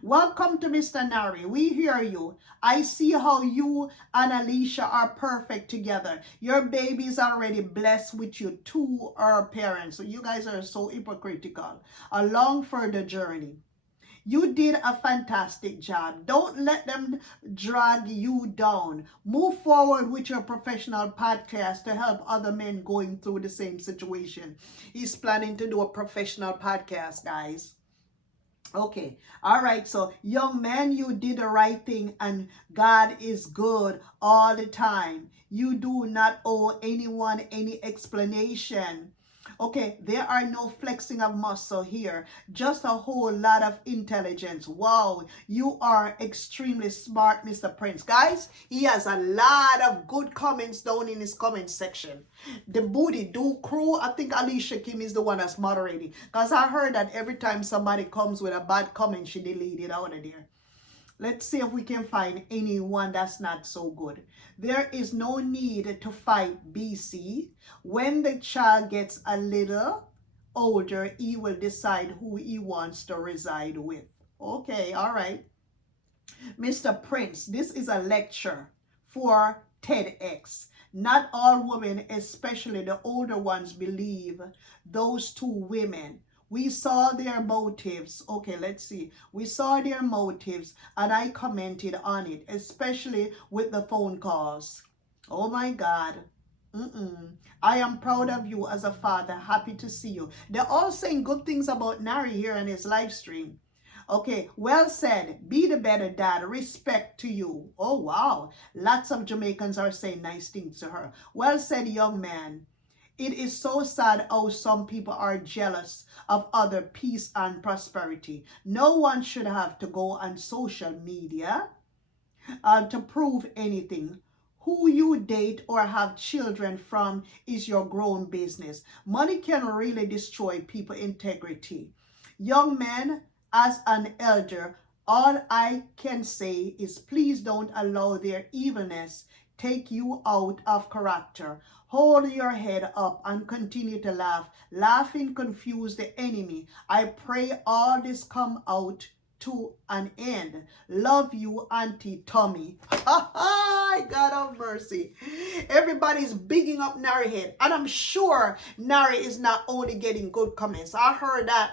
Welcome to Mr. Narry. We hear you. I see how you and Alicia are perfect together. Your baby is already blessed with you two parents. So you guys are so hypocritical. A long further journey. You did a fantastic job. Don't let them drag you down. Move forward with your professional podcast to help other men going through the same situation. He's planning to do a professional podcast, guys. Okay, all right. So, young man, you did the right thing, and God is good all the time. You do not owe anyone any explanation. Okay, there are no flexing of muscle here, just a whole lot of intelligence. Wow, you are extremely smart, Mr. Prince. Guys, he has a lot of good comments down in his comment section. The Booty Do crew, I think Alicia Kim is the one that's moderating. Because I heard that every time somebody comes with a bad comment, she deleted it out of there. Let's see if we can find anyone that's not so good. There is no need to fight BC. When the child gets a little older, he will decide who he wants to reside with. Okay, all right. Mr. Prince, this is a lecture for TEDx. Not all women, especially the older ones, believe those two women. We saw their motives. Okay, let's see. We saw their motives and I commented on it, especially with the phone calls. Oh my God. I am proud of you as a father. Happy to see you. They're all saying good things about Nari here in his live stream. Okay, well said. Be the better dad. Respect to you. Oh, wow. Lots of Jamaicans are saying nice things to her. Well said, young man. It is so sad how some people are jealous of other peace and prosperity. No one should have to go on social media to prove anything. Who you date or have children from is your grown business. Money can really destroy people's integrity. Young man, as an elder, all I can say is please don't allow their evilness take you out of character. Hold your head up and continue to laugh. Laughing confuse the enemy. I pray all this come out to an end. Love you, Auntie Tommy. God have mercy. Everybody's bigging up Nari head. And I'm sure Nari is not only getting good comments. I heard that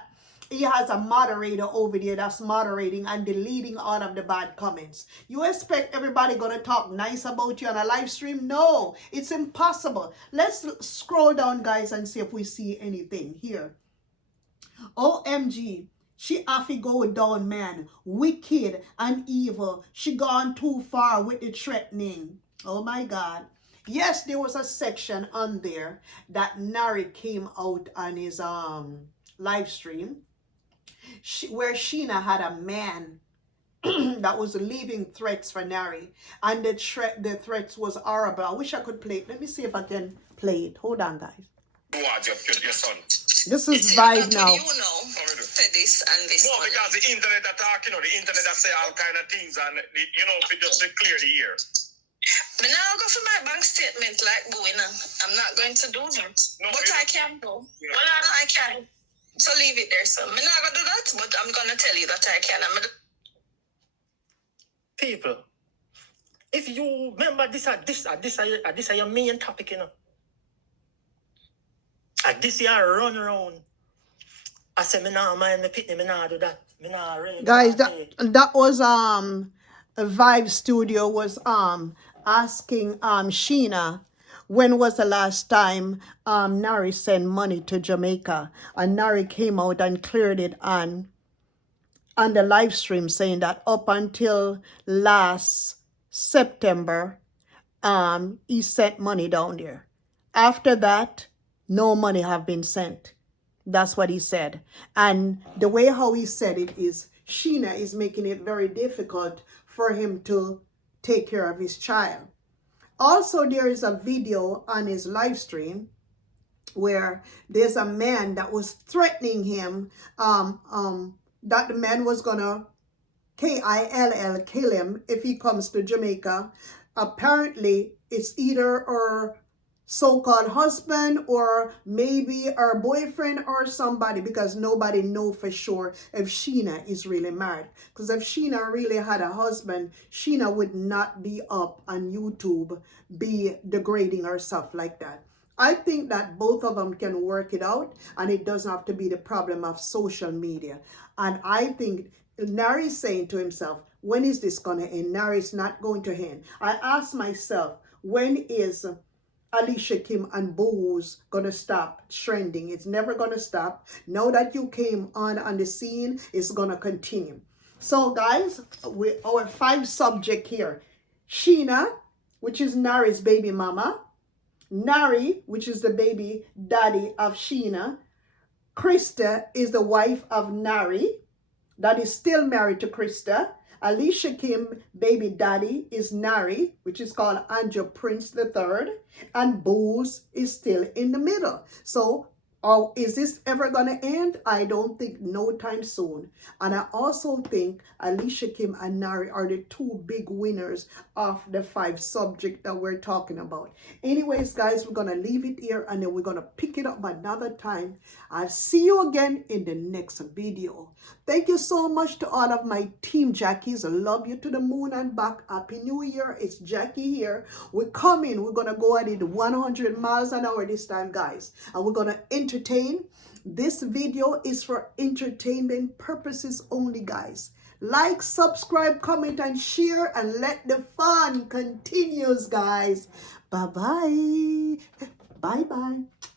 he has a moderator over there that's moderating and deleting all of the bad comments. You expect everybody gonna talk nice about you on a live stream? No, it's impossible. Let's scroll down, guys, and see if we see anything here. OMG. She have to go down, man. Wicked and evil. She gone too far with the threatening. Oh my God. Yes, there was a section on there that Nari came out on his live stream where Sheena had a man that was leaving threats for Nari, and the threats was horrible. I wish I could play it. Let me see if I can play it. Hold on, guys. Towards your son. This is Vibe now. You know, say this and this. No, because the internet attack, you know, the internet that say all kind of things, and you know, just to clear the air. But now I'll go for my bank statement like boy, I'm not going to do that. No, but I can do. Yeah. Well, I can. So leave it there, so I'm not gonna do that, but I'm gonna tell you that I can. People, if you remember this are your main topic, you know. And this year run around. I said me nah mind me pitney, me nah do that. Me nah really. Guys, that was Vibe Studio was asking Sheena when was the last time Nari sent money to Jamaica, and Nari came out and cleared it on the live stream, saying that up until last September he sent money down there. After that, no money have been sent. That's what he said. And the way how he said it is Sheena is making it very difficult for him to take care of his child. Also, there is a video on his live stream where there's a man that was threatening him that the man was gonna kill him if he comes to Jamaica. Apparently, it's either or so-called husband or maybe her boyfriend or somebody, because nobody know for sure if Sheena is really married. Because if Sheena really had a husband, Sheena would not be up on YouTube be degrading herself like that. I think that both of them can work it out, and it doesn't have to be the problem of social media. And I think Narry's saying to himself, when is this going to end? Narry's not going to end. I ask myself, when is Alicia Kim and bools gonna stop trending? It's never gonna stop. Now that you came on the scene, it's gonna continue. So guys, our 5 subject here: Sheena, which is Narry's baby mama; Narry, which is the baby daddy of Sheena; Christa is the wife of Narry, that is still married to Christa; Alicia Kim, baby daddy, is Narry, which is called Andrew Prince III, and Bools is still in the middle. So, is this ever going to end? I don't think no time soon. And I also think Alicia Kim and Narry are the 2 big winners of the 5 subject that we're talking about. Anyways, guys, we're going to leave it here, and then we're going to pick it up another time. I'll see you again in the next video. Thank you so much to all of my team Jackies. I love you to the moon and back. Happy New Year. It's Jackie here. We're coming. We're going to go at it 100 miles an hour this time, guys. And we're going to entertain. This video is for entertainment purposes only, guys. Like, subscribe, comment, and share, and let the fun continues, guys. Bye-bye. Bye-bye.